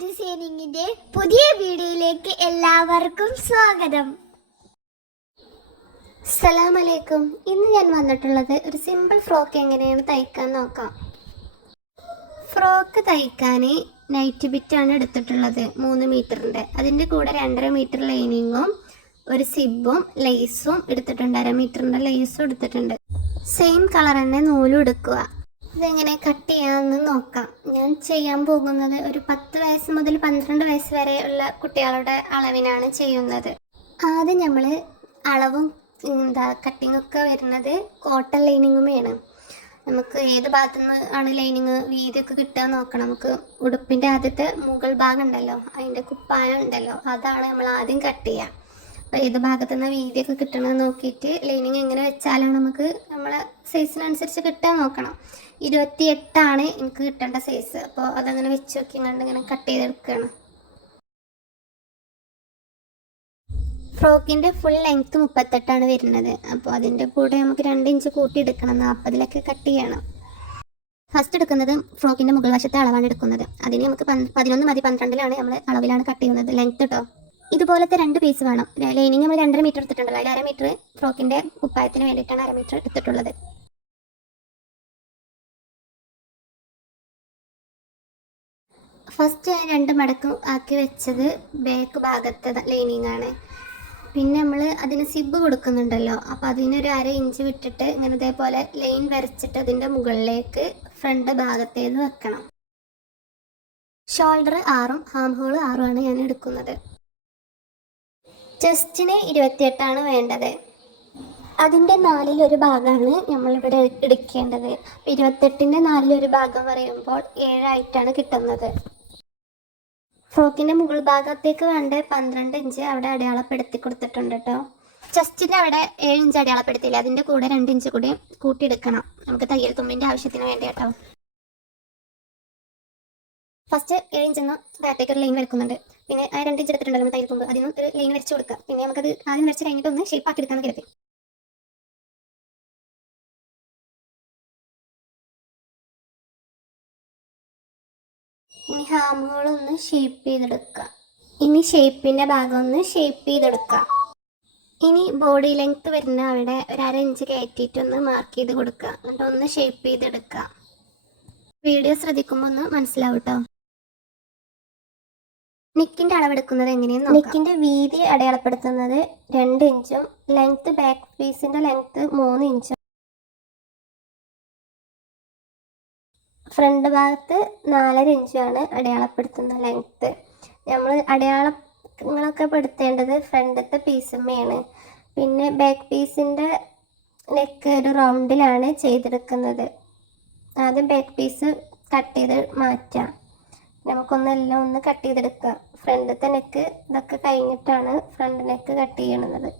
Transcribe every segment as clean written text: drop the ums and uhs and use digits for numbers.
ഡിസൈനിങ്ങിന്റെ പുതിയ വീഡിയോയിലേക്ക് എല്ലാവർക്കും സ്വാഗതം. അസ്സലാമു അലൈക്കും. ഇന്ന് ഞാൻ വന്നിട്ടുള്ളത് ഒരു സിമ്പിൾ ഫ്രോക്ക് എങ്ങനെയാണ് തയ്ക്കാൻ നോക്കാം. ഫ്രോക്ക് തയ്ക്കാൻ നൈറ്റ് ബിറ്റാണ് എടുത്തിട്ടുള്ളത് 3 മീറ്ററിൻ്റെ. അതിൻ്റെ കൂടെ 2.5 മീറ്റർ ലൈനിങ്ങും ഒരു സിബും ലേസും എടുത്തിട്ടുണ്ട്. 1/2 മീറ്ററിൻ്റെ ലേസും എടുത്തിട്ടുണ്ട്. സെയിം കളർ തന്നെ നൂലും എടുക്കുക. ഇതെങ്ങനെ കട്ട് ചെയ്യാമെന്ന് നോക്കാം. ഞാൻ ചെയ്യാൻ പോകുന്നത് ഒരു 10 വയസ്സ് മുതൽ 12 വയസ്സ് വരെയുള്ള കുട്ടികളുടെ അളവിനാണ് ചെയ്യുന്നത്. ആദ്യം നമ്മൾ അളവും കട്ടിങ്ങൊക്കെ വരുന്നത് കോട്ടൺ ലൈനിങ്ങും വേണം. നമുക്ക് ഏത് ഭാഗത്തുനിന്ന് ആണ് ലൈനിങ് വീതിയൊക്കെ കിട്ടുക നോക്കണം. നമുക്ക് ഉടുപ്പിൻ്റെ ആദ്യത്തെ മുകൾ ഭാഗം ഉണ്ടല്ലോ, അതിൻ്റെ കുപ്പായം ഉണ്ടല്ലോ, അതാണ് നമ്മൾ ആദ്യം കട്ട് ചെയ്യുക. അപ്പോൾ ഏത് ഭാഗത്തുനിന്ന് വീതിയൊക്കെ കിട്ടണമെന്ന് നോക്കിയിട്ട് ലൈനിങ് എങ്ങനെ വെച്ചാലാണ് നമുക്ക് നമ്മളെ സൈസിനനുസരിച്ച് കിട്ടാൻ നോക്കണം. 28 എനിക്ക് കിട്ടേണ്ട സൈസ്. അപ്പോൾ അതങ്ങനെ വെച്ച് നോക്കി ഇങ്ങനെ കട്ട് ചെയ്തെടുക്കുകയാണ്. ഫ്രോക്കിൻ്റെ ഫുൾ ലെങ്ത്ത് 38 വരുന്നത്. അപ്പോൾ അതിൻ്റെ കൂടെ നമുക്ക് 2 ഇഞ്ച് കൂട്ടി എടുക്കണം. 40 കട്ട് ചെയ്യണം. ഫസ്റ്റ് എടുക്കുന്നത് ഫ്രോക്കിൻ്റെ മുകൾ വശത്തെ അളവാണ് എടുക്കുന്നത്. അതിന് നമുക്ക് 11 മതി. 12 നമ്മൾ അളവിലാണ് കട്ട് ചെയ്യുന്നത് ലെങ്ത്ത് കേട്ടോ. ഇതുപോലത്തെ 2 പീസ് വേണം. ലൈനിങ് നമ്മൾ 2.5 മീറ്റർ എടുത്തിട്ടുണ്ടല്ലോ, അതിൽ 1/2 മീറ്റർ ഫ്രോക്കിൻ്റെ കുപ്പായത്തിന് വേണ്ടിയിട്ടാണ് 1/2 മീറ്റർ എടുത്തിട്ടുള്ളത്. ഫസ്റ്റ് 2 മടക്കം ആക്കി വെച്ചത് ബാക്ക് ഭാഗത്തെ ലൈനിങ് ആണ്. പിന്നെ നമ്മൾ അതിന് സിബ് കൊടുക്കുന്നുണ്ടല്ലോ, അപ്പോൾ അതിനൊരു 1/2 ഇഞ്ച് വിട്ടിട്ട് ഇങ്ങനെ ഇതേപോലെ ലൈൻ വരച്ചിട്ട് അതിൻ്റെ മുകളിലേക്ക് ഫ്രണ്ട് ഭാഗത്തേത് വെക്കണം. ഷോൾഡർ 6ഉം ഹാം ഹോൾ 6ഉമാണ് ഞാൻ എടുക്കുന്നത്. ചെസ്റ്റിന് 28 വേണ്ടത്. അതിൻ്റെ 4/1 ഭാഗമാണ് നമ്മളിവിടെ എടുക്കേണ്ടത്. 28ൻ്റെ 4/1 ഭാഗം പറയുമ്പോൾ 7 കിട്ടുന്നത്. ഫ്രോക്കിൻ്റെ മുകൾ ഭാഗത്തേക്ക് വേണ്ട 12 ഇഞ്ച് അവിടെ അടയാളപ്പെടുത്തി കൊടുത്തിട്ടുണ്ട് കേട്ടോ. ചെസ്റ്റിൻ്റെ അവിടെ 7 ഇഞ്ച് അടയാളപ്പെടുത്തിയില്ല, അതിൻ്റെ കൂടെ 2 ഇഞ്ച് കൂടി കൂട്ടിയെടുക്കണം. നമുക്ക് തയ്യൽ തുമ്പിൻ്റെ ആവശ്യത്തിന് വേണ്ടി കേട്ടോ. ഫസ്റ്റ് 7 ഇഞ്ചെന്ന് ബാറ്റേക്ക് ഒരു ലൈൻ വരക്കുന്നുണ്ട്. പിന്നെ ആ 2 ഇഞ്ച് എടുത്തിട്ടുണ്ടല്ലോ തയ്യൽ തുമ്പ്, അതിനും ഒരു ലൈൻ വരച്ച് കൊടുക്കുക. പിന്നെ നമുക്കത് ആദ്യം വരച്ച് കഴിഞ്ഞിട്ട് ഒന്ന് ഷേപ്പ് ആക്കി എടുക്കാമെന്ന് കരുതി. ഇനി ഹാം ഹോൾ ഒന്ന് ഷേപ്പ് ചെയ്തെടുക്കുക. ഇനി ഷേപ്പിൻ്റെ ഭാഗം ഒന്ന് ഷേപ്പ് ചെയ്തെടുക്കുക. ഇനി ബോഡി ലെങ്ത്ത് വരുന്ന അവിടെ ഒരു 1/2 ഇഞ്ച് കയറ്റിയിട്ടൊന്ന് മാർക്ക് ചെയ്ത് കൊടുക്കുക. എന്നിട്ട് ഒന്ന് ഷേപ്പ് ചെയ്തെടുക്കുക. വീഡിയോ ശ്രദ്ധിക്കുമ്പോൾ ഒന്ന് മനസ്സിലാവും കേട്ടോ. നെക്കിൻ്റെ അളവെടുക്കുന്നത് എങ്ങനെയെന്ന് നോക്കാം. നെക്കിൻ്റെ വീതി അടയാളപ്പെടുത്തുന്നത് 2 ഇഞ്ചും ലെങ്ത്ത് ബാക്ക് പീസിൻ്റെ ലെങ്ത്ത് 3 ഇഞ്ചും. ഫ്രണ്ട് ഭാഗത്ത് 4.5 ഇഞ്ചാണ് അടയാളപ്പെടുത്തുന്ന ലെങ്ത്ത്. നമ്മൾ അടയാളങ്ങളൊക്കെ പെടുത്തേണ്ടത് ഫ്രണ്ടത്തെ പീസുമ്മയാണ്. പിന്നെ ബാക്ക് പീസിൻ്റെ നെക്ക് ഒരു റൗണ്ടിലാണ് ചെയ്തെടുക്കുന്നത്. ആദ്യം ബാക്ക് പീസ് കട്ട് ചെയ്ത് മാറ്റാം. നമുക്കൊന്നെല്ലാം ഒന്ന് കട്ട് ചെയ്തെടുക്കുക. ഫ്രണ്ടത്തെ നെക്ക് ഇതൊക്കെ കഴിഞ്ഞിട്ടാണ് ഫ്രണ്ട് നെക്ക് കട്ട് ചെയ്യണത്.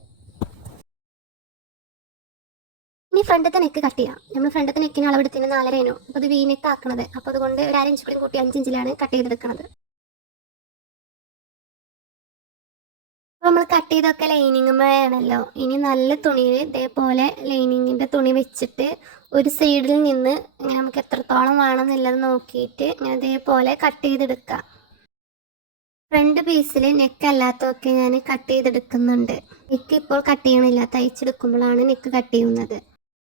ഇനി ഫ്രണ്ടത്തെ നെക്ക് കട്ട് ചെയ്യാം. നമ്മൾ ഫ്രണ്ടത്തെ നെക്കിന് അളവെടുത്തിന് 4.5. അപ്പോൾ അത് വി നെക്ക് ആക്കണത്. അപ്പോൾ അതുകൊണ്ട് ഒരു 1/2 ഇഞ്ച് കൂടി കൂട്ടി 5 ഇഞ്ചിലാണ് കട്ട് ചെയ്തെടുക്കുന്നത്. അപ്പോൾ നമ്മൾ കട്ട് ചെയ്തൊക്കെ ലൈനിങ്ങുമാണല്ലോ. ഇനി നല്ല തുണിയിൽ ഇതേപോലെ ലൈനിങ്ങിൻ്റെ തുണി വെച്ചിട്ട് ഒരു സൈഡിൽ നിന്ന് ഇങ്ങനെ നമുക്ക് എത്രത്തോളം വേണമെന്നുള്ളത് നോക്കിയിട്ട് ഇങ്ങനെ ഇതേപോലെ കട്ട് ചെയ്തെടുക്കുക. ഫ്രണ്ട് പീസിൽ നെക്ക് അല്ലാത്തതൊക്കെ ഞാൻ കട്ട് ചെയ്തെടുക്കുന്നുണ്ട്. നെക്ക് ഇപ്പോൾ കട്ട് ചെയ്യണില്ല, തയ്ച്ചെടുക്കുമ്പോഴാണ് നെക്ക് കട്ട് ചെയ്യുന്നത്.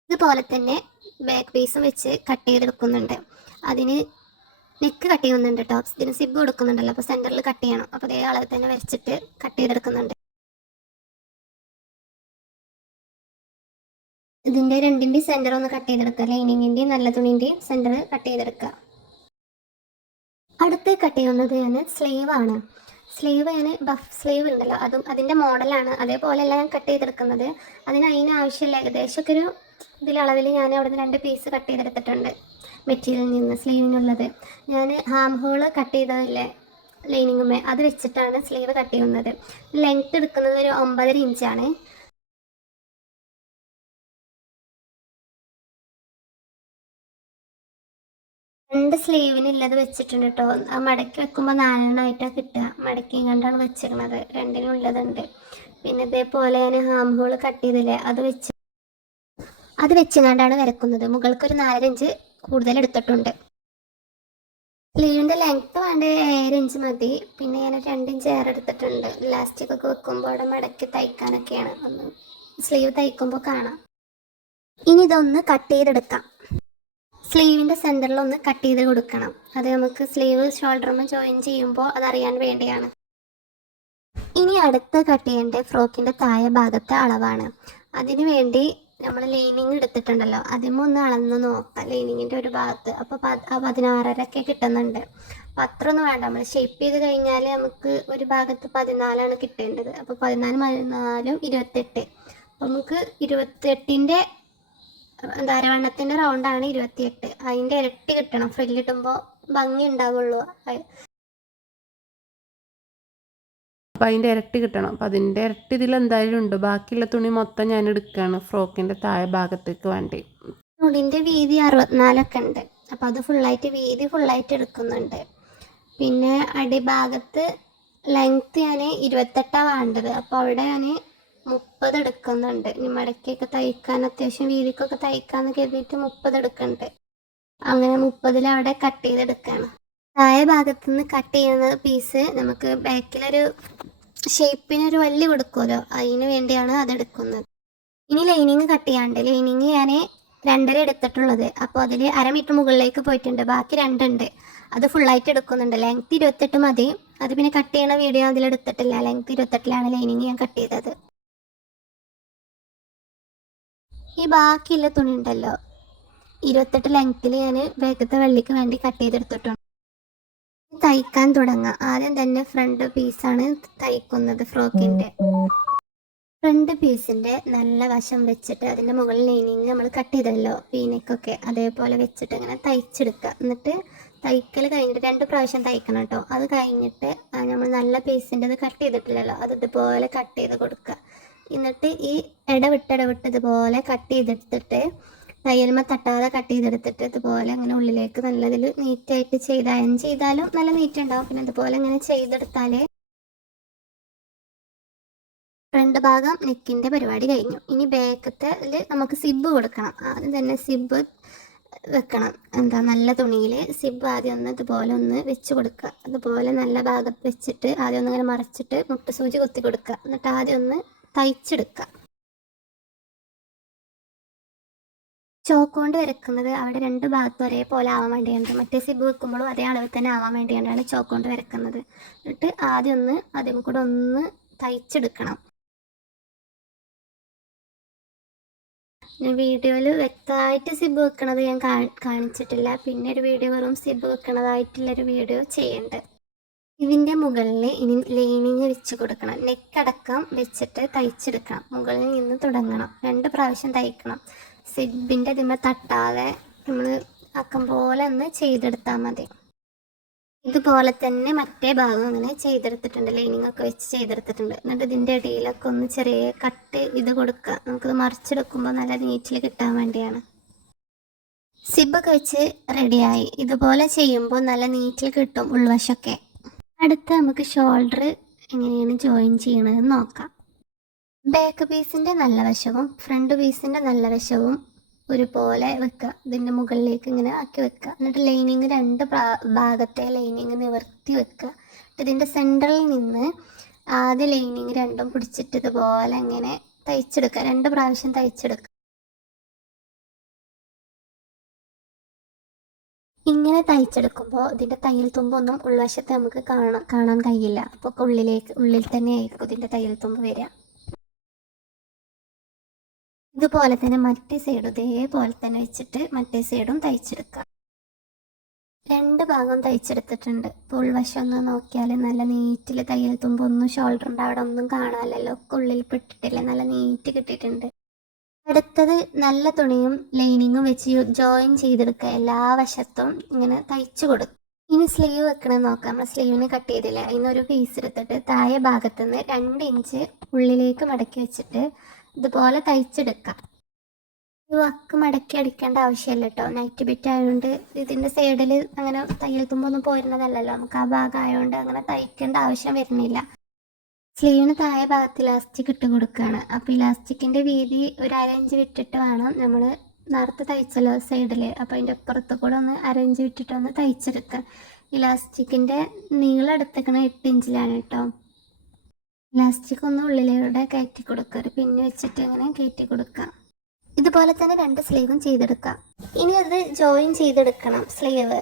ഇതുപോലെ തന്നെ ബാക്ക് പീസും വെച്ച് കട്ട് ചെയ്തെടുക്കുന്നുണ്ട്. അതിന് നെക്ക് കട്ട് ചെയ്യുന്നുണ്ട് കേട്ടോ. ഇതിന് സിബ് കൊടുക്കുന്നുണ്ടല്ലോ, അപ്പോൾ സെൻറ്ററിൽ കട്ട് ചെയ്യണം. അപ്പോൾ അതേ അളവ് തന്നെ വരച്ചിട്ട് കട്ട് ചെയ്തെടുക്കുന്നുണ്ട്. ഇതിൻ്റെ 2ൻ്റെ സെൻറ്റർ ഒന്ന് കട്ട് ചെയ്തെടുക്കുക. ലൈനിങ്ങിൻ്റെയും നല്ല തുണിൻ്റെയും സെൻറ്റർ കട്ട് ചെയ്തെടുക്കുക. അടുത്ത് കട്ട് ചെയ്യുന്നത് ഞാൻ സ്ലീവ് ആണ്. സ്ലീവ് ഞാൻ ബഫ് സ്ലീവ് ഉണ്ടല്ലോ, അതും അതിൻ്റെ മോഡലാണ്. അതേപോലെയല്ല ഞാൻ കട്ട് ചെയ്തെടുക്കുന്നത്. അതിനാവശ്യമില്ല ഏകദേശമൊക്കെ ഒരു ഇതിലളവിൽ ഞാൻ അവിടെ നിന്ന് 2 പീസ് കട്ട് ചെയ്തെടുത്തിട്ടുണ്ട് മെറ്റീരിയലിൽ നിന്ന്. സ്ലീവിനുള്ളത് ഞാൻ ഹാം ഹോള് കട്ട് ചെയ്തതില്ലേ ലൈനിങ്ങുമേ, അത് വെച്ചിട്ടാണ് സ്ലീവ് കട്ട് ചെയ്യുന്നത്. ലെങ്ത്ത് എടുക്കുന്നത് ഒരു 9.5 ഇഞ്ചാണ്. രണ്ട് സ്ലീവിനുള്ളത് വെച്ചിട്ടുണ്ട് കേട്ടോ. ആ മടക്കി വെക്കുമ്പോൾ 4 കിട്ടുക. മടക്കി കണ്ടാണ് വെച്ചിരുന്നത്. 2-നുള്ളതുണ്ട്. പിന്നെ ഇതേപോലെ ഞാൻ ഹാം ഹോള് കട്ട് ചെയ്തില്ലേ, അത് വെച്ചുകൊണ്ടാണ് വരക്കുന്നത്. മുകൾക്കൊരു 4.5 ഇഞ്ച് കൂടുതൽ എടുത്തിട്ടുണ്ട്. സ്ലീവിൻ്റെ ലെങ്ത്ത് വേണ്ട 7 ഇഞ്ച് മതി. പിന്നെ ഞാൻ 2 ഇഞ്ച് ഏറെ എടുത്തിട്ടുണ്ട്. ഇലാസ്റ്റിക് ഒക്കെ വെക്കുമ്പോൾ അവിടെ മടക്കി തയ്ക്കാനൊക്കെയാണ്. ഒന്ന് സ്ലീവ് തയ്ക്കുമ്പോൾ കാണാം. ഇനി ഇതൊന്ന് കട്ട് ചെയ്തെടുക്കാം. സ്ലീവിൻ്റെ സെൻറ്ററിൽ ഒന്ന് കട്ട് ചെയ്ത് കൊടുക്കണം. അത് നമുക്ക് സ്ലീവ് ഷോൾഡറുമ്പോൾ ജോയിൻ ചെയ്യുമ്പോൾ അതറിയാൻ വേണ്ടിയാണ്. ഇനി അടുത്ത് കട്ട് ചെയ്യേണ്ട ഫ്രോക്കിൻ്റെ താഴെ ഭാഗത്തെ അളവാണ്. അതിനു വേണ്ടി നമ്മൾ ലൈനിങ് എടുത്തിട്ടുണ്ടല്ലോ, അതിമ ഒന്ന് അളന്ന് നോക്കാം ലൈനിങ്ങിൻ്റെ ഒരു ഭാഗത്ത്. അപ്പോൾ 16.5 കിട്ടുന്നുണ്ട്. അപ്പോൾ അത്ര ഒന്നും വേണ്ട. നമ്മൾ ഷേപ്പ് ചെയ്ത് കഴിഞ്ഞാൽ നമുക്ക് ഒരു ഭാഗത്ത് 14 കിട്ടേണ്ടത്. അപ്പോൾ 14 14 28. അപ്പോൾ നമുക്ക് 28ൻ്റെ ധാരവണ്ണത്തിൻ്റെ റൗണ്ടാണ് 28. അതിൻ്റെ ഇരട്ടി കിട്ടണം. ഫ്രില്ലിടുമ്പോൾ ഭംഗി ഉണ്ടാവുള്ളൂ. അപ്പോൾ അതിൻ്റെ ഇരട്ടി കിട്ടണം. അപ്പോൾ അതിൻ്റെ ഇരട്ടി ഇതിൽ എന്തായാലും ഉണ്ട്. ബാക്കിയുള്ള തുണി മൊത്തം ഞാൻ എടുക്കുകയാണ് ഫ്രോക്കിൻ്റെ താഴെ ഭാഗത്തേക്ക് വേണ്ടി. തുണിൻ്റെ വീതി 64 ഉണ്ട്. അപ്പോൾ അത് വീതി ഫുള്ളായിട്ട് എടുക്കുന്നുണ്ട്. പിന്നെ അടിഭാഗത്ത് ലെങ്ത്ത് ഞാൻ 28 വേണ്ടത്. അപ്പോൾ അവിടെ ഞാൻ 30 എടുക്കുന്നുണ്ട്. ഇനി മടക്കിയൊക്കെ തയ്ക്കാൻ അത്യാവശ്യം വീതിക്കൊക്കെ തയ്ക്കാമെന്ന് കരുതിയിട്ട് 30 എടുക്കുന്നുണ്ട്. അങ്ങനെ 30 അവിടെ കട്ട് ചെയ്തെടുക്കുകയാണ്. താഴെ ഭാഗത്തുനിന്ന് കട്ട് ചെയ്യുന്ന പീസ് നമുക്ക് ബാക്കിലൊരു ഷേപ്പിനൊരു വള്ളി കൊടുക്കുമല്ലോ, അതിന് വേണ്ടിയാണ് അതെടുക്കുന്നത്. ഇനി ലൈനിങ് കട്ട് ചെയ്യാണ്ട്. ലൈനിങ് ഞാൻ 2.5 എടുത്തിട്ടുള്ളത്. അപ്പോൾ അതിൽ 1/2 മീറ്റർ മുകളിലേക്ക് പോയിട്ടുണ്ട്. ബാക്കി 2 ഉണ്ട്. അത് ഫുള്ളായിട്ട് എടുക്കുന്നുണ്ട്. ലെങ്ത്ത് 28 മതി. അത് പിന്നെ കട്ട് ചെയ്യണ വീഡിയോ അതിലെടുത്തിട്ടില്ല. ലെങ്ത്ത് 28ലാണ് ലൈനിങ് ഞാൻ കട്ട് ചെയ്തത്. ഈ ബാക്കിയുള്ള തുണി ഉണ്ടല്ലോ, 28 ലെങ്ത്തിൽ ഞാൻ ബാക്കത്തെ വള്ളിക്ക് വേണ്ടി കട്ട് ചെയ്തെടുത്തിട്ടുണ്ട്. തയ്ക്കാൻ തുടങ്ങാം. ആദ്യം തന്നെ ഫ്രണ്ട് പീസാണ് തയ്ക്കുന്നത്. ഫ്രോക്കിൻ്റെ ഫ്രണ്ട് പീസിൻ്റെ നല്ല വശം വെച്ചിട്ട് അതിൻ്റെ മുകളിൽ ലൈനിങ് നമ്മൾ കട്ട് ചെയ്തല്ലോ പീനക്കൊക്കെ, അതേപോലെ വെച്ചിട്ട് ഇങ്ങനെ തയ്ച്ചെടുക്കുക. എന്നിട്ട് തയ്ക്കൽ കഴിഞ്ഞിട്ട് 2 പ്രാവശ്യം തയ്ക്കണം കേട്ടോ. അത് കഴിഞ്ഞിട്ട് നമ്മൾ നല്ല പീസിൻ്റെ അത് കട്ട് ചെയ്തിട്ടില്ലല്ലോ, അത് ഇതുപോലെ കട്ട് ചെയ്ത് കൊടുക്കുക. എന്നിട്ട് ഈ ഇടവിട്ട് ഇതുപോലെ കട്ട് ചെയ്തെടുത്തിട്ട് തയ്യൽമ തട്ടാതെ കട്ട് ചെയ്തെടുത്തിട്ട് ഇതുപോലെ അങ്ങനെ ഉള്ളിലേക്ക് നല്ലതിൽ നീറ്റായിട്ട് അയൺ ചെയ്താലും നല്ല നീറ്റ് ഉണ്ടാവും. പിന്നെ ഇതുപോലെ ഇങ്ങനെ ചെയ്തെടുത്താൽ ഫ്രണ്ട് ഭാഗം നെക്കിൻ്റെ പരിപാടി കഴിഞ്ഞു. ഇനി ബാക്കത്തെ നമുക്ക് സിബ് കൊടുക്കണം. ആദ്യം തന്നെ സിബ് വെക്കണം. നല്ല തുണിയിൽ സിബ് ആദ്യം ഒന്ന് ഇതുപോലെ ഒന്ന് വെച്ച് കൊടുക്കുക. അതുപോലെ നല്ല ഭാഗത്ത് വെച്ചിട്ട് ആദ്യം ഒന്ന് ഇങ്ങനെ മറച്ചിട്ട് മുട്ട് സൂചി കുത്തി കൊടുക്കുക. എന്നിട്ട് ആദ്യം ഒന്ന് തയ്ച്ചെടുക്കുക. ചോക്ക് കൊണ്ട് വരക്കുന്നത് അവിടെ 2 ഭാഗത്തും ഒരേപോലെ ആവാൻ വേണ്ടിയാണ്. മറ്റേ സിബ് വെക്കുമ്പോഴും അതേ അളവിൽ തന്നെ ആവാൻ വേണ്ടിയാണ് ചോക്ക് കൊണ്ട് വരക്കുന്നത്. എന്നിട്ട് ആദ്യം കൂടെ ഒന്ന് തയ്ച്ചെടുക്കണം. വീഡിയോയിൽ വ്യക്തമായിട്ട് സിബ് വെക്കണത് ഞാൻ കാണിച്ചിട്ടില്ല. പിന്നെ ഒരു വീഡിയോ വെറും സിബ് വെക്കണതായിട്ടുള്ളൊരു വീഡിയോ ചെയ്യുന്നുണ്ട്. ഇതിൻ്റെ മുകളിൽ ഇനി ലൈനിങ് വെച്ച് കൊടുക്കണം. നെക്കടക്കം വെച്ചിട്ട് തയ്ച്ചെടുക്കണം. മുകളിൽ നിന്ന് തുടങ്ങണം. 2 പ്രാവശ്യം തയ്ക്കണം. സിബിൻ്റെ ഇതിന്മേൽ തട്ടാതെ നമ്മൾ ആക്കം പോലെ ഒന്ന് ചെയ്തെടുത്താൽ മതി. ഇതുപോലെ തന്നെ മറ്റേ ഭാഗം അങ്ങനെ ചെയ്തെടുത്തിട്ടുണ്ട്. ലൈനിങ് ഒക്കെ വെച്ച് ചെയ്തെടുത്തിട്ടുണ്ട്. എന്നിട്ട് ഇതിൻ്റെ ഇടയിലൊക്കെ ഒന്ന് ചെറിയ കട്ട് ഇത് കൊടുക്കുക. നമുക്കിത് മറിച്ചെടുക്കുമ്പോൾ നല്ല നീറ്റിൽ കിട്ടാൻ വേണ്ടിയാണ്. സിബൊക്കെ വെച്ച് റെഡിയായി. ഇതുപോലെ ചെയ്യുമ്പോൾ നല്ല നീറ്റിൽ കിട്ടും ഉൾവശമൊക്കെ. അടുത്ത് നമുക്ക് ഷോൾഡർ എങ്ങനെയാണ് ജോയിൻ ചെയ്യണതെന്ന് നോക്കാം. ബാക്ക് പീസിൻ്റെ നല്ല വശവും ഫ്രണ്ട് പീസിൻ്റെ നല്ല വശവും ഒരുപോലെ വെക്കുക. ഇതിൻ്റെ മുകളിലേക്ക് ഇങ്ങനെ ആക്കി വെക്കുക. എന്നിട്ട് ലൈനിങ് 2 ഭാഗത്തെ ലൈനിങ് നിവർത്തി വെക്കുക. ഇതിൻ്റെ സെൻറ്ററിൽ നിന്ന് ആദ്യ ലൈനിങ് 2ഉം പിടിച്ചിട്ട് ഇതുപോലെ ഇങ്ങനെ തയ്ച്ചെടുക്കുക. 2 പ്രാവശ്യം തയ്ച്ചെടുക്കുക. ഇങ്ങനെ തയ്ച്ചെടുക്കുമ്പോൾ ഇതിൻ്റെ തയ്യൽ തുമ്പൊന്നും ഉൾവശത്ത് നമുക്ക് കാണാൻ കഴിയില്ല. അപ്പോൾ ഉള്ളിൽ തന്നെ ആയിരിക്കും ഇതിൻ്റെ തയ്യൽ തുമ്പ് വരിക. ഇതുപോലെ തന്നെ മറ്റേ സൈഡും ഇതേപോലെ തന്നെ വെച്ചിട്ട് മറ്റേ സൈഡും തയ്ച്ചെടുക്കുക. 2 ഭാഗം തയ്ച്ചെടുത്തിട്ടുണ്ട്. ഇപ്പോൾ ഉൾവശം ഒന്ന് നോക്കിയാൽ നല്ല നീറ്റിൽ തയ്യൽ തുമ്പൊന്നും ഷോൾഡറിൻ്റെ അവിടെ ഒന്നും കാണാമല്ലോ. ഒക്കെ ഉള്ളിൽ പെട്ടിട്ടില്ല. നല്ല നീറ്റ് കിട്ടിയിട്ടുണ്ട്. അടുത്തത് നല്ല തുണിയും ലൈനിങ്ങും വെച്ച് ജോയിൻ ചെയ്തെടുക്കുക. എല്ലാ വശത്തും ഇങ്ങനെ തയ്ച്ചു കൊടുക്കുക. ഇനി സ്ലീവ് വെക്കണമെന്ന് നോക്കാം. നമ്മൾ സ്ലീവിന് കട്ട് ചെയ്തില്ല. അതിനൊരു പീസ് എടുത്തിട്ട് താഴെ ഭാഗത്തുനിന്ന് 2 ഇഞ്ച് ഉള്ളിലേക്ക് മടക്കി വെച്ചിട്ട് ഇതുപോലെ തയ്ച്ചെടുക്കാം. ഈ വക്ക് മടക്കി അടിക്കേണ്ട ആവശ്യമില്ല കേട്ടോ. നൈറ്റ് ബിറ്റ് ആയതുകൊണ്ട് ഇതിൻ്റെ സൈഡിൽ അങ്ങനെ തയ്യൽ തുമ്പൊന്നും പോരുന്നതല്ലല്ലോ. നമുക്ക് ആ ഭാഗം ആയതുകൊണ്ട് അങ്ങനെ തയ്ക്കേണ്ട ആവശ്യം വരുന്നില്ല. സ്ലീവിന് താഴെ ഭാഗത്ത് ഇലാസ്റ്റിക് ഇട്ട് കൊടുക്കുകയാണ്. അപ്പോൾ ഇലാസ്റ്റിക്കിൻ്റെ വീതി ഒരു 1/2 ഇഞ്ച് വിട്ടിട്ട് വേണം നമ്മൾ നേരത്തെ തയ്ച്ചല്ലോ സൈഡിൽ. അപ്പോൾ അതിൻ്റെ അപ്പുറത്ത് കൂടെ ഒന്ന് 1/2 ഇഞ്ച് വിട്ടിട്ട് ഒന്ന് തയ്ച്ചെടുക്കുക. ഇലാസ്റ്റിക്കിൻ്റെ നീളം എടുത്തേക്കണ 8 ഇഞ്ചിലാണ് കേട്ടോ. ഇലാസ്റ്റിക് ഒന്ന് ഉള്ളിലൂടെ കയറ്റി കൊടുക്കുക, ഒരു പിന്ന് വെച്ചിട്ട് അങ്ങനെ കയറ്റി കൊടുക്കുക. ഇതുപോലെ തന്നെ 2 സ്ലീവും ചെയ്തെടുക്കാം. ഇനി അത് ജോയിൻ ചെയ്തെടുക്കണം. സ്ലീവ്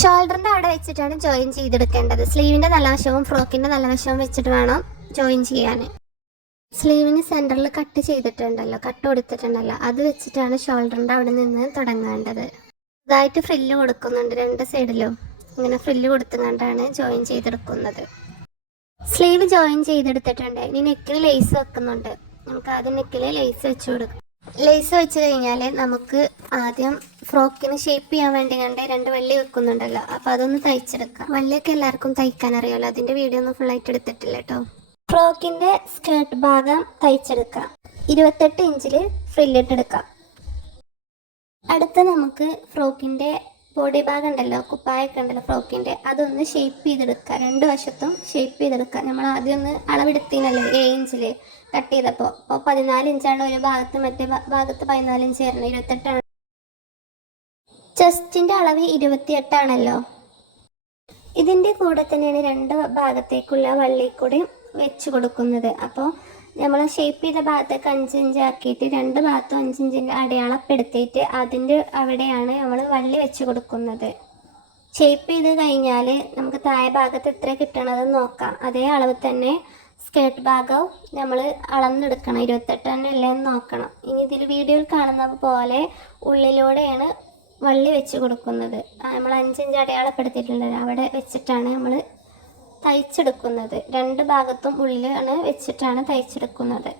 ഷോൾഡറിൻ്റെ അവിടെ വെച്ചിട്ടാണ് ജോയിൻ ചെയ്തെടുക്കേണ്ടത്. സ്ലീവിൻ്റെ നല്ല വശവും ഫ്രോക്കിൻ്റെ നല്ല വശവും വെച്ചിട്ട് വേണം ജോയിൻ ചെയ്യാൻ. സ്ലീവിന് സെൻറ്ററിൽ കട്ട് ചെയ്തിട്ടുണ്ടല്ലോ, കട്ട് കൊടുത്തിട്ടുണ്ടല്ലോ, അത് വെച്ചിട്ടാണ് ഷോൾഡറിൻ്റെ അവിടെ നിന്ന് തുടങ്ങേണ്ടത്. ഇതായിട്ട് ഫ്രില്ല് കൊടുക്കുന്നുണ്ട് 2 സൈഡിലും. ഇങ്ങനെ ഫ്രില്ല് കൊടുത്തുകൊണ്ടാണ് ജോയിൻ ചെയ്തെടുക്കുന്നത്. സ്ലീവ് ജോയിൻ ചെയ്തെടുത്തിട്ടുണ്ട്. ഇനി നെക്കിൽ ലേസ് വെക്കുന്നുണ്ട്. നമുക്ക് ആദ്യം നെക്കിൽ ലേസ് വെച്ച് കൊടുക്കും. ലേസ് വെച്ച് കഴിഞ്ഞാൽ നമുക്ക് ആദ്യം ഫ്രോക്കിന് ഷേപ്പ് ചെയ്യാൻ വേണ്ടി കണ്ട് 2 വള്ളി വെക്കുന്നുണ്ടല്ലോ, അപ്പോൾ അതൊന്ന് തയ്ച്ചെടുക്കാം. വള്ളിയൊക്കെ എല്ലാവർക്കും തയ്ക്കാൻ അറിയാമല്ലോ, അതിൻ്റെ വീഡിയോ ഒന്നും ഫുള്ളായിട്ട് എടുത്തിട്ടില്ല കേട്ടോ. ഫ്രോക്കിൻ്റെ സ്കേർട്ട് ഭാഗം തയ്ച്ചെടുക്കാം. 28 ഇഞ്ചിൽ ഫ്രില്ലിട്ടെടുക്കാം. അടുത്ത നമുക്ക് ഫ്രോക്കിൻ്റെ ബോഡി ഭാഗം ഉണ്ടല്ലോ, കുപ്പായൊക്കെ ഉണ്ടല്ലോ ഫ്രോക്കിൻ്റെ, അതൊന്ന് ഷേപ്പ് ചെയ്തെടുക്കുക. 2 വശത്തും ഷേപ്പ് ചെയ്തെടുക്കുക. നമ്മൾ ആദ്യം ഒന്ന് അളവെടുത്തിനല്ലോ 7 ഇഞ്ചിൽ കട്ട് ചെയ്തപ്പോൾ. അപ്പോൾ 14 ഇഞ്ചാണ് ഒരു ഭാഗത്ത്, മറ്റേ ഭാഗത്ത് 14 ഇഞ്ച് ആയിരുന്നു, 28ആണ്. ചെസ്റ്റിൻ്റെ അളവ് 28 ആണല്ലോ. ഇതിൻ്റെ കൂടെ തന്നെയാണ് 2 ഭാഗത്തേക്കുള്ള വള്ളി കൂടി വെച്ച് കൊടുക്കുന്നത്. അപ്പോൾ നമ്മൾ ഷേപ്പ് ചെയ്ത ഭാഗത്തേക്ക് 5 ഇഞ്ച് ആക്കിയിട്ട് 2 ഭാഗത്തും 5 ഇഞ്ചിൻ്റെ അടയാളപ്പെടുത്തിയിട്ട് അതിൻ്റെ അവിടെയാണ് നമ്മൾ വള്ളി വെച്ച് കൊടുക്കുന്നത്. ഷേപ്പ് ചെയ്ത് കഴിഞ്ഞാൽ നമുക്ക് താഴെ ഭാഗത്ത് എത്ര കിട്ടണതെന്ന് നോക്കാം. അതേ അളവ് തന്നെ സ്കേർട്ട് ഭാഗവും നമ്മൾ അളന്നെടുക്കണം. 28 തന്നെ അല്ലേന്ന് നോക്കണം. ഇനി ഇതിൽ വീഡിയോയിൽ കാണുന്ന പോലെ ഉള്ളിലൂടെയാണ് വള്ളി വെച്ച് കൊടുക്കുന്നത്. നമ്മൾ 5 ഇഞ്ച് അടയാളപ്പെടുത്തിയിട്ടുണ്ടല്ലോ, അവിടെ വെച്ചിട്ടാണ് നമ്മൾ തയ്ച്ചെടുക്കുന്നത്. 2 ഭാഗത്തും ഉള്ളിലാണ് വെച്ചിട്ടാണ് തയ്ച്ചെടുക്കുന്നത്.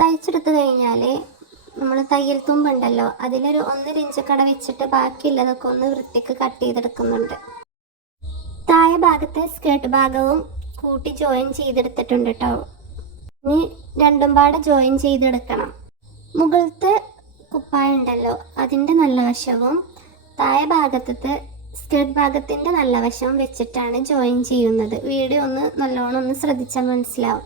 തയ്ച്ചെടുത്ത് കഴിഞ്ഞാൽ നമ്മൾ തയ്യൽ തുമ്പുണ്ടല്ലോ, അതിലൊരു 1 ഇഞ്ച് കട വെച്ചിട്ട് ബാക്കിയുള്ളതൊക്കെ ഒന്ന് വൃത്തിക്ക് കട്ട് ചെയ്തെടുക്കുന്നുണ്ട്. താഴെ ഭാഗത്തെ സ്കേർട്ട് ഭാഗവും കൂട്ടി ജോയിൻ ചെയ്തെടുത്തിട്ടുണ്ട് കേട്ടോ. ഇനി 2ഉം പാടെ ജോയിൻ ചെയ്തെടുക്കണം. മുകളിലത്തെ കുപ്പായ ഉണ്ടല്ലോ, അതിൻ്റെ നല്ല വശവും താഴെ ഭാഗത്തെ സ്കേർട്ട് ഭാഗത്തിൻ്റെ നല്ല വശവും വെച്ചിട്ടാണ് ജോയിൻ ചെയ്യുന്നത്. വീഡിയോ ഒന്ന് നല്ലോണം ഒന്ന് ശ്രദ്ധിച്ചാൽ മനസ്സിലാവും.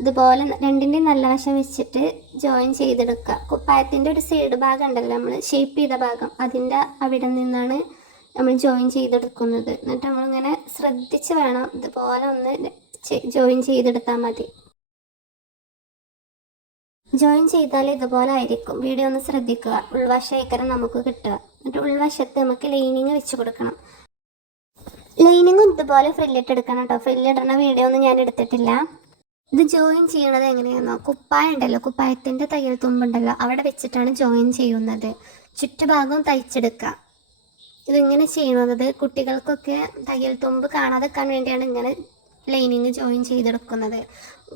ഇതുപോലെ 2ൻ്റെയും നല്ല വശം വെച്ചിട്ട് ജോയിൻ ചെയ്തെടുക്കുക. കുപ്പായത്തിൻ്റെ ഒരു സൈഡ് ഭാഗം ഉണ്ടല്ലോ, നമ്മൾ ഷേപ്പ് ചെയ്ത ഭാഗം, അതിൻ്റെ അവിടെ നിന്നാണ് നമ്മൾ ജോയിൻ ചെയ്തെടുക്കുന്നത്. എന്നിട്ട് നമ്മളിങ്ങനെ ശ്രദ്ധിച്ച് വേണം ഇതുപോലെ ഒന്ന് ജോയിൻ ചെയ്തെടുത്താൽ മതി. ജോയിൻ ചെയ്താൽ ഇതുപോലെ ആയിരിക്കും. വീഡിയോ ഒന്ന് ശ്രദ്ധിക്കുക. ഉൾവശം നമുക്ക് കിട്ടുക. എന്നിട്ട് ഉൾവശത്ത് നമുക്ക് ലൈനിങ് വെച്ച് കൊടുക്കണം. ലൈനിങ്ങും ഇതുപോലെ ഫ്രില്ലിട്ടെടുക്കണം കേട്ടോ. ഫ്രില്ലിടുന്ന വീഡിയോ ഒന്നും ഞാൻ എടുത്തിട്ടില്ല. ഇത് ജോയിൻ ചെയ്യണത് എങ്ങനെയാണെന്നോ, കുപ്പായ ഉണ്ടല്ലോ, കുപ്പായത്തിൻ്റെ തയ്യൽ തുമ്പുണ്ടല്ലോ, അവിടെ വെച്ചിട്ടാണ് ജോയിൻ ചെയ്യുന്നത്. ചുറ്റുഭാഗവും തയ്ച്ചെടുക്കുക. ഇതിങ്ങനെ ചെയ്യുന്നത് കുട്ടികൾക്കൊക്കെ തയ്യൽ തുമ്പ് കാണാതെക്കാൻ വേണ്ടിയാണ് ഇങ്ങനെ ലൈനിങ് ജോയിൻ ചെയ്തെടുക്കുന്നത്.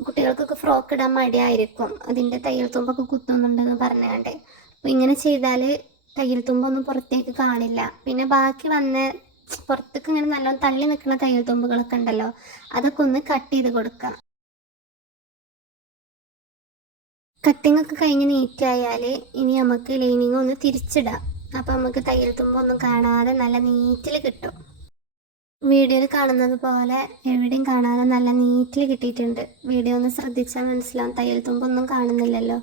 കുട്ടികൾക്കൊക്കെ ഫ്രോക്ക് ഇടാൻ മടിയായിരിക്കും, അതിൻ്റെ തയ്യൽ തുമ്പൊക്കെ കുത്തുന്നുണ്ടെന്ന് പറഞ്ഞാണ്ട്. അപ്പോൾ ഇങ്ങനെ ചെയ്താൽ തയ്യൽ തുമ്പൊന്നും പുറത്തേക്ക് കാണില്ല. പിന്നെ ബാക്കി വന്ന് പുറത്തേക്ക് ഇങ്ങനെ നല്ലോണം തള്ളി നിൽക്കുന്ന തയ്യൽ തുമ്പുകളൊക്കെ ഉണ്ടല്ലോ, അതൊക്കെ ഒന്ന് കട്ട് ചെയ്ത് കൊടുക്കാം. കട്ടിങ് ഒക്കെ കഴിഞ്ഞ് നീറ്റായാൽ ഇനി നമുക്ക് ലൈനിങ് ഒന്ന് തിരിച്ചിടാം. അപ്പോൾ നമുക്ക് തയ്യൽ തുമ്പൊന്നും കാണാതെ നല്ല നീറ്റിൽ കിട്ടും. വീഡിയോയിൽ കാണുന്നത് പോലെ എവിടെയും കാണാതെ നല്ല നീറ്റിൽ കിട്ടിയിട്ടുണ്ട്. വീഡിയോ ഒന്ന് ശ്രദ്ധിച്ചാൽ മനസ്സിലാവും. തയ്യൽ തുമ്പൊന്നും കാണുന്നില്ലല്ലോ.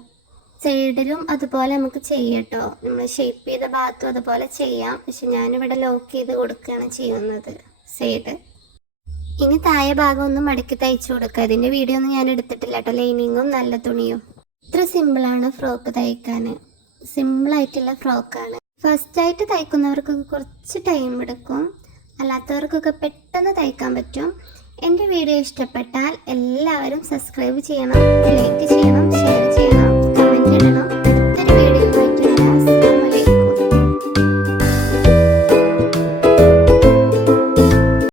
സൈഡിലും അതുപോലെ നമുക്ക് ചെയ്യട്ടോ. നമ്മൾ ഷേപ്പ് ചെയ്ത ഭാഗത്തും അതുപോലെ ചെയ്യാം. പക്ഷെ ഞാനിവിടെ ലോക്ക് ചെയ്ത് കൊടുക്കുകയാണ് ചെയ്യുന്നത് സൈഡ്. ഇനി താഴെ ഭാഗം ഒന്ന് മടക്കി തയ്ച്ചു കൊടുക്കുക. അതിൻ്റെ വീഡിയോ ഒന്നും ഞാൻ എടുത്തിട്ടില്ല കേട്ടോ. ലൈനിങ്ങും നല്ല തുണിയും. ഇത്ര സിമ്പിളാണ് ഫ്രോക്ക് തയ്ക്കാൻ. സിമ്പിളായിട്ടുള്ള ഫ്രോക്കാണ്. ഫസ്റ്റായിട്ട് തയ്ക്കുന്നവർക്കൊക്കെ കുറച്ച് ടൈം എടുക്കും, അല്ലാത്തവർക്കൊക്കെ പെട്ടെന്ന് തയ്ക്കാൻ പറ്റും. എൻ്റെ വീഡിയോ ഇഷ്ടപ്പെട്ടാൽ എല്ലാവരും സബ്സ്ക്രൈബ് ചെയ്യണം, ലൈക്ക് ചെയ്യണം, ഷെയർ ചെയ്യണം.